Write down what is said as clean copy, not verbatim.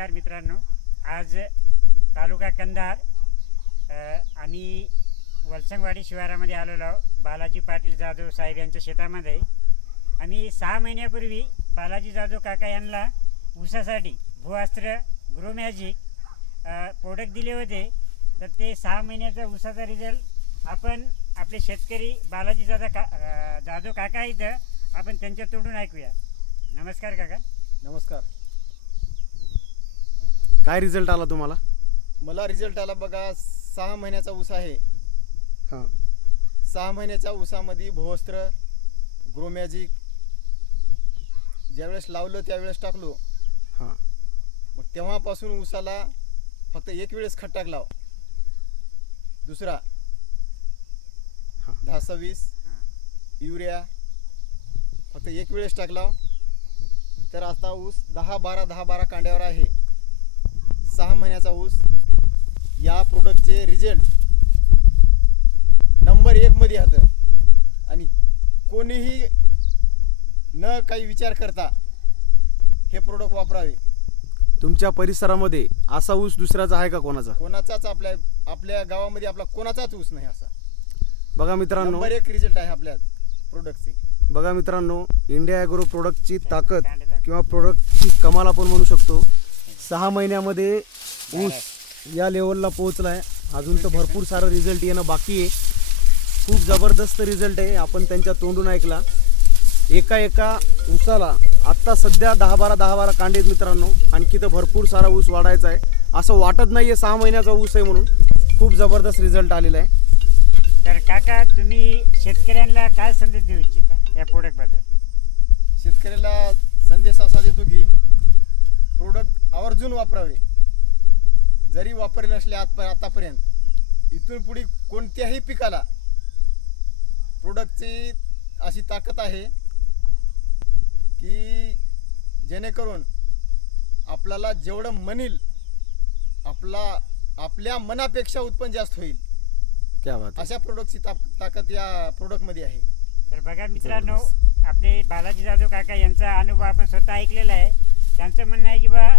नमस्कार मित्रांनो, आज तालुका कंधार आणि वलसंगवाडी शिवारामध्ये आलेलो आहोत. बालाजी पाटील जाधव साहेब यांच्या शेतामध्ये आम्ही 6 महिन्यापूर्वी बालाजी जाधव काका यांना ऊसासाठी भूअस्त्र ग्रो मॅजिक प्रोडक्ट दिले होते. तर ते 6 महिन्याचा ऊसाचा रिझल्ट आपण आपले शेतकरी बालाजी जाधव काका इथं आपण त्यांच्या तोंडून ऐकूया. नमस्कार काका. नमस्कार. काय रिझल्ट आला तुम्हाला? मला रिझल्ट आला बघा. 6 महिन्याचा ऊस आहे. हां, 6 महिन्याच्या ऊसामध्ये भूअस्त्र ग्रो मॅजिक ज्यावेळेस लावलं त्यावेळेस टाकलो. हां, मग तेव्हापासून ऊसाला फक्त एक वेळेस खत टाकला. दुसरा हां. 10-20 युरिया फक्त एक वेळेस टाकला. तर आता ऊस 10-12 कांड्यावर आहे. 6 महिन्याचा ऊस. या प्रोडक्टचे रिझल्ट नंबर 1 मध्ये होतं आणि कोणीही न काही विचार करता हे प्रोडक्ट वापरावे. तुमच्या परिसरामध्ये असा ऊस दुसऱ्याचा आहे का कोणाचा? कोणाचाच आपल्या गावामध्ये आपला कोणाचाच ऊस नाही असा. बघा मित्रांनो, नंबर 1 रिझल्ट आहे आपल्या प्रोडक्टचे. बघा मित्रांनो, इंडिया ॲग्रो प्रोडक्टची ताकद किंवा प्रोडक्टची कमाल आपण म्हणू शकतो. 6 महिन्यामध्ये ऊस या लेवलला पोहोचला आहे. अजून तर भरपूर सारं रिझल्ट येणं बाकी आहे. खूप जबरदस्त रिझल्ट आहे. आपण त्यांच्या तोंडून ऐकला. एका ऊसाला आत्ता सध्या 10-12 कांडे आहेत मित्रांनो. आणखी तर भरपूर सारा ऊस वाढायचा आहे. असं वाटत नाही आहे 6 महिन्याचा ऊस आहे म्हणून. खूप जबरदस्त रिझल्ट आलेला आहे. तर काका, तुम्ही शेतकऱ्यांना काय संदेश देऊ इच्छिता या प्रोडक्टबद्दल? शेतकऱ्याला संदेश असा देतो की प्रोडक्ट आवर्जून वापरावे. जरी वापरले नसले आतापर्यंत, इथून पुढे कोणत्याही पिकाला प्रोडक्टची अशी ताकद आहे की जेणेकरून आपल्याला जेवढं म्हणील आपल्या मनापेक्षा उत्पन्न जास्त होईल. क्या बात आहे. अशा प्रोडक्टची ताकद या प्रोडक्टमध्ये आहे. तर बघा मित्रांनो, आपले बालाजी जाधव काका यांचा अनुभव आपण स्वतः ऐकलेला आहे. त्यांचं म्हणणं आहे की बा